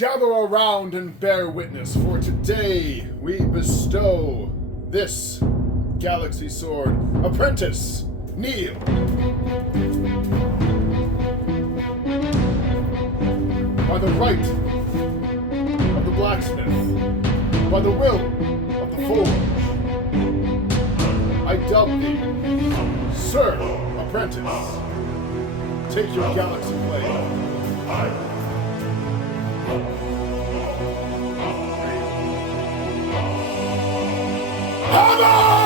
Gather around and bear witness, for today we bestow this Galaxy Sword Apprentice, kneel. By the right of the Blacksmith, by the will of the Forge, I dub thee, Sir Apprentice. Take your Galaxy blade. Hammer!